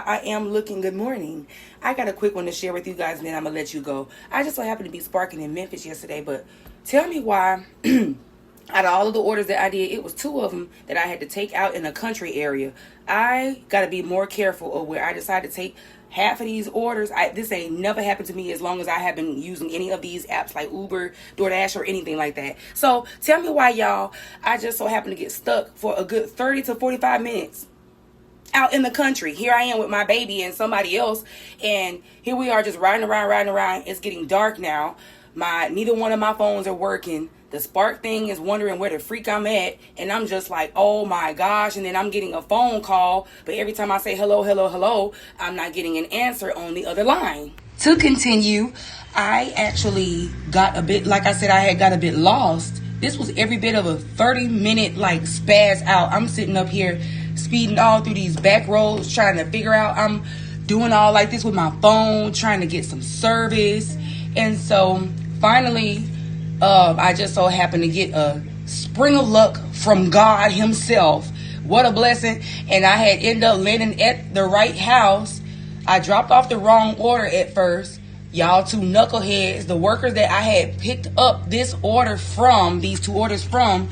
how I am looking. Good morning. I got a quick one to share with you guys, and then I'm going to let you go. I just so happened to be sparking in Memphis yesterday, but tell me why, out of all of the orders that I did, it was 2 of them that I had to take out in a country area. I got to be more careful of where I decide to take half of these orders. This ain't never happened to me as long as I have been using any of these apps like Uber, DoorDash, or anything like that. So tell me why, y'all, I just so happen to get stuck for a good 30 to 45 minutes out in the country. Here I am with my baby and somebody else, and here we are just riding around. It's getting dark now. Neither one of my phones are working. The Spark thing is wondering where the freak I'm at, and I'm just like, oh my gosh. And then I'm getting a phone call, but every time I say hello, I'm not getting an answer on the other line. To continue, I actually got a bit, like I said, I had got a bit lost. This was every bit of a 30-minute like spaz out. I'm sitting up here speeding all through these back roads trying to figure out, I'm doing all like this with my phone, trying to get some service. And so finally, I just so happened to get a spring of luck from God himself. What a blessing. And I had ended up landing at the right house. I dropped off the wrong order at first. Y'all 2 knuckleheads, the workers that I had picked up this order from, these 2 orders from,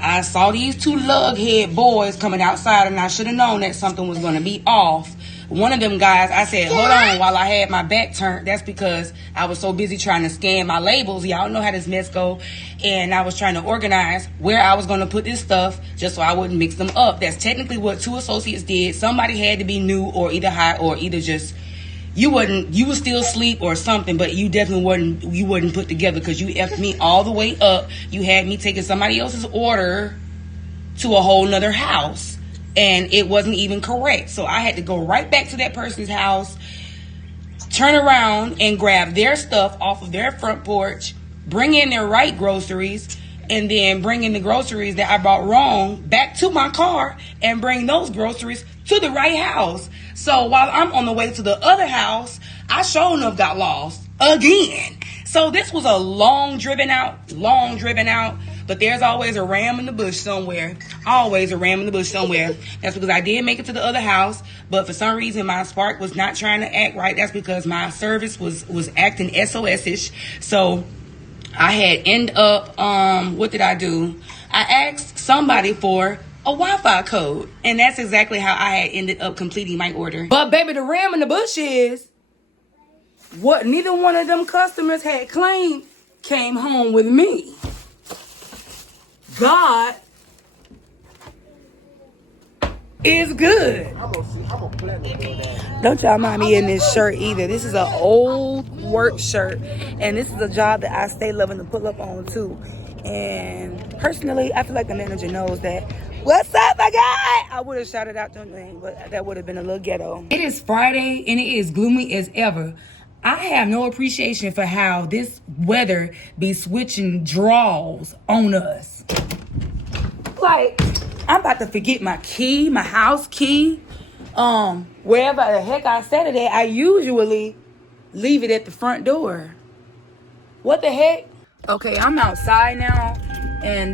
I saw these 2 lughead boys coming outside, and I should have known that something was going to be off. One of them guys, I said, hold on, while I had my back turned. That's because I was so busy trying to scan my labels. Y'all know how this mess go. And I was trying to organize where I was going to put this stuff just so I wouldn't mix them up. That's technically what 2 associates did. Somebody had to be new or either high or either just, you were still asleep or something, but you definitely wasn't put together because you effed me all the way up. You had me taking somebody else's order to a whole nother house. And it wasn't even correct. So I had to go right back to that person's house, turn around and grab their stuff off of their front porch, bring in their right groceries, and then bring in the groceries that I bought wrong back to my car and bring those groceries to the right house. So while I'm on the way to the other house, I sure enough got lost again. So this was a long driven out. But there's always a ram in the bush somewhere. Always a ram in the bush somewhere. That's because I did make it to the other house, but for some reason my Spark was not trying to act right. That's because my service was acting SOS-ish. So I had end up, what did I do? I asked somebody for a Wi-Fi code, and that's exactly how I had ended up completing my order. But baby, the ram in the bush is what neither one of them customers had claimed came home with me. God is good. Don't y'all mind me in this shirt either. This is an old work shirt, and this is a job that I stay loving to pull up on too. And personally, I feel like the manager knows that. What's up, my guy? I would have shouted out your name, but that would have been a little ghetto. It is Friday, and it is gloomy as ever. I have no appreciation for how this weather be switching draws on us. Like, I'm about to forget my key, my house key. Wherever the heck I set it at, I usually leave it at the front door. What the heck? Okay, I'm outside now, and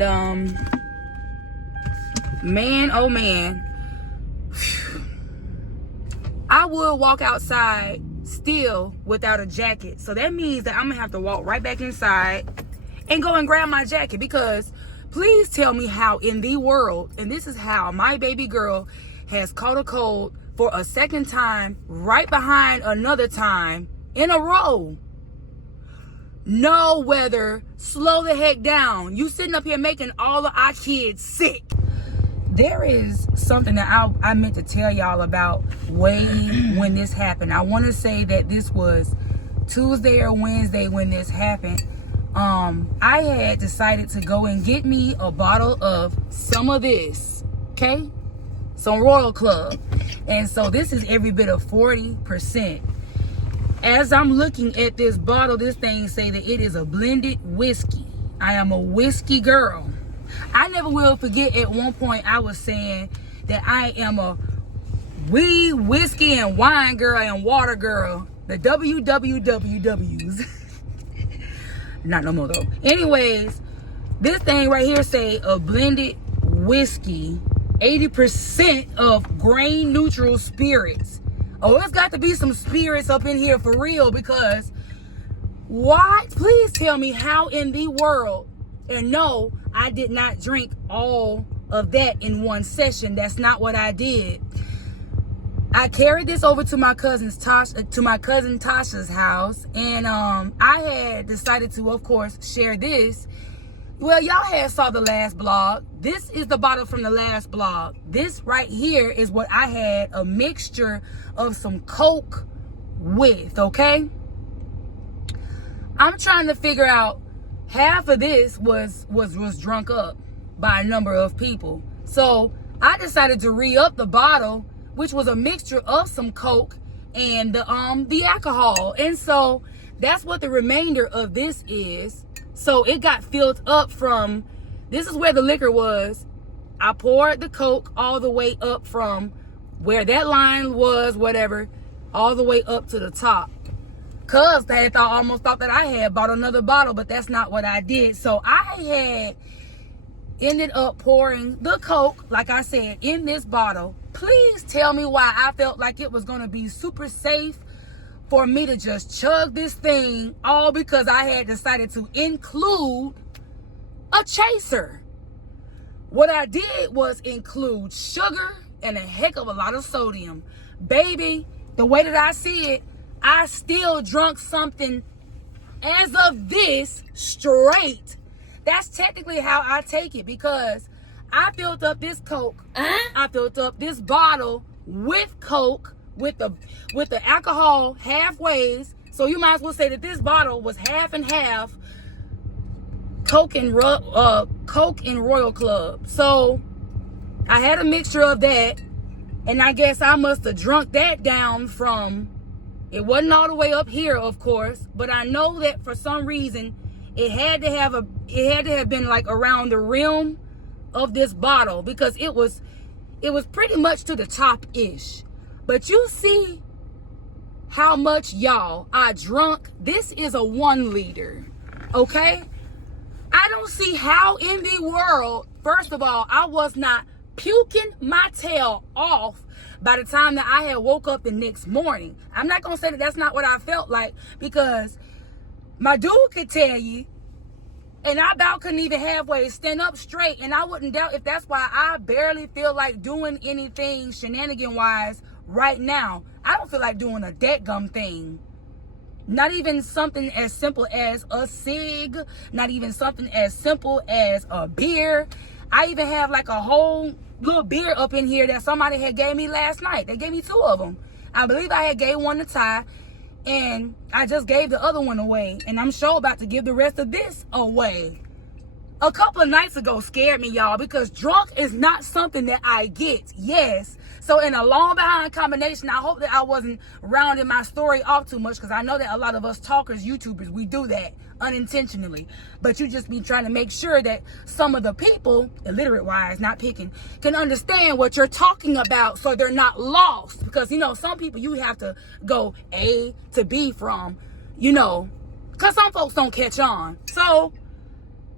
man, oh man, I would walk outside still without a jacket. So that means that I'm gonna have to walk right back inside and go and grab my jacket, because please tell me how in the world, and this is how my baby girl has caught a cold for a second time right behind another time in a row. No weather, slow the heck down. You sitting up here making all of our kids sick. There is something that I meant to tell y'all about way when this happened. I want to say that this was Tuesday or Wednesday when this happened. I had decided to go and get me a bottle of some of this, okay? Some Royal Club. And so this is every bit of 40%. As I'm looking at this bottle, this thing say that it is a blended whiskey. I am a whiskey girl. I never will forget at one point I was saying that I am a weed, whiskey, and wine girl and water girl. The WWWWs. Not no more though. Anyways, this thing right here say a blended whiskey, 80% of grain neutral spirits. Oh, it's got to be some spirits up in here for real, because why? Please tell me how in the world, and no, I did not drink all of that in one session. That's not what I did. I carried this over to my cousin Tasha's house, and I had decided to, of course, share this. Well, y'all had saw the last blog. This is the bottle from the last blog. This right here is what I had a mixture of some Coke with, okay? I'm trying to figure out, half of this was drunk up by a number of people. So I decided to re-up the bottle, which was a mixture of some Coke and the alcohol. And so that's what the remainder of this is. So it got filled up from, this is where the liquor was. I poured the Coke all the way up from where that line was, whatever, all the way up to the top. Cause they had almost thought that I had bought another bottle, but that's not what I did. So I had ended up pouring the Coke, like I said, in this bottle. Please tell me why I felt like it was going to be super safe for me to just chug this thing, all because I had decided to include a chaser. What I did was include sugar and a heck of a lot of sodium. Baby, the way that I see it, I still drunk something as of this straight. That's technically how I take it, because I filled up this Coke. I filled up this bottle with Coke, with the alcohol halfways. So you might as well say that this bottle was half and half Coke and Royal Club. So I had a mixture of that, and I guess I must have drunk that down from, it wasn't all the way up here, of course, but I know that for some reason it had to have been like around the rim of this bottle, because it was pretty much to the top-ish. But you see how much, y'all, I drunk. This is a 1 liter, okay? I don't see how in the world, first of all, I was not puking my tail off by the time that I had woke up the next morning. I'm not going to say that that's not what I felt like, because my dude could tell you, and I about couldn't even halfway stand up straight, and I wouldn't doubt if that's why I barely feel like doing anything shenanigan-wise right now. I don't feel like doing a dadgum thing. Not even something as simple as a cig, not even something as simple as a beer. I even have like a whole little beer up in here that somebody had gave me last night. They gave me 2 of them. I believe I had gave one to Ty, and I just gave the other one away, and I'm sure about to give the rest of this away. A couple of nights ago scared me, y'all, because drunk is not something that I get. Yes. So in a long behind combination, I hope that I wasn't rounding my story off too much, because I know that a lot of us talkers, YouTubers, we do that unintentionally. But you just be trying to make sure that some of the people, illiterate wise, not picking, can understand what you're talking about, so they're not lost. Because, you know, some people you have to go A to B from, you know, because some folks don't catch on. So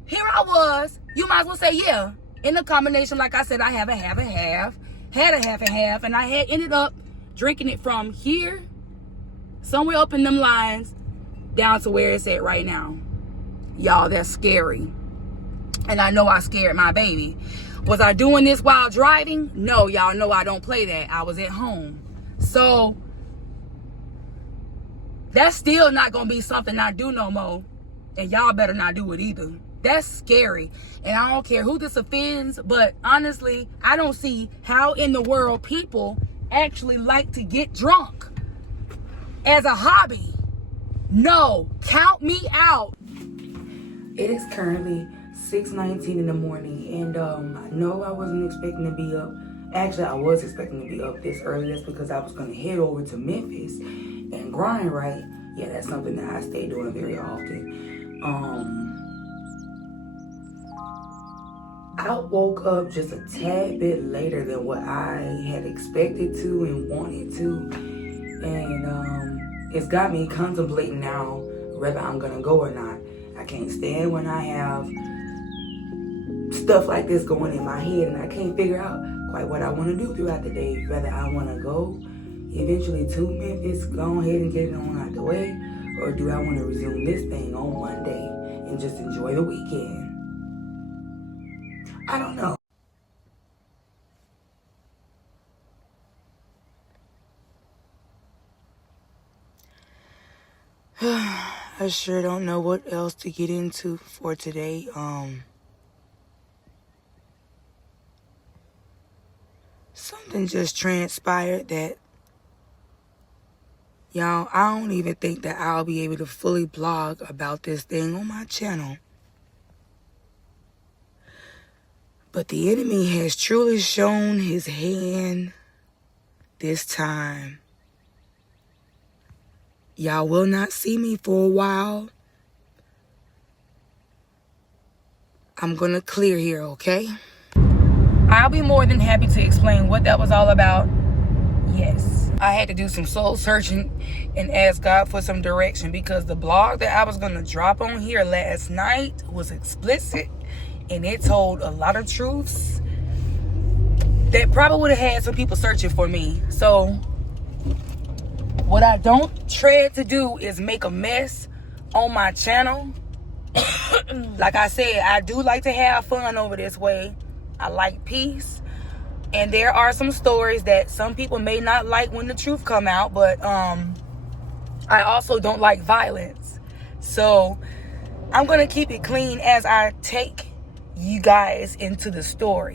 here I was, you might as well say, yeah, in the combination, like I said, I have a half and half, had a half and half, and I had ended up drinking it from here, somewhere up in them lines, down to where it's at right now. Y'all, that's scary. And I know I scared my baby. Was I doing this while driving? No, y'all know I don't play that. I was at home. So that's still not going to be something I do no more. And y'all better not do it either. That's scary. And I don't care who this offends, but honestly, I don't see how in the world people actually like to get drunk as a hobby. No, count me out. It is currently 6:19 in the morning, and no, I wasn't expecting to be up. Actually, I was expecting to be up this early. That's because I was going to head over to Memphis and grind, right? Yeah, that's something that I stay doing very often. I woke up just a tad bit later than what I had expected to and wanted to, and it's got me contemplating now whether I'm gonna go or not. I can't stand when I have stuff like this going in my head and I can't figure out quite what I want to do throughout the day. Whether I want to go eventually to Memphis, go ahead and get it on out the way? Or do I want to resume this thing on Monday and just enjoy the weekend? I don't know. I sure don't know what else to get into for today. Something just transpired that, y'all, I don't even think that I'll be able to fully blog about this thing on my channel. But the enemy has truly shown his hand this time. Y'all will not see me for a while. I'm gonna clear here, okay? I'll be more than happy to explain what that was all about. Yes, I had to do some soul searching and ask God for some direction, because the blog that I was gonna drop on here last night was explicit, and it told a lot of truths that probably would have had some people searching for me. So what I don't tread to do is make a mess on my channel. Like I said, I do like to have fun over this way. I like peace. And there are some stories that some people may not like when the truth come out, but I also don't like violence. So I'm going to keep it clean as I take you guys into the story.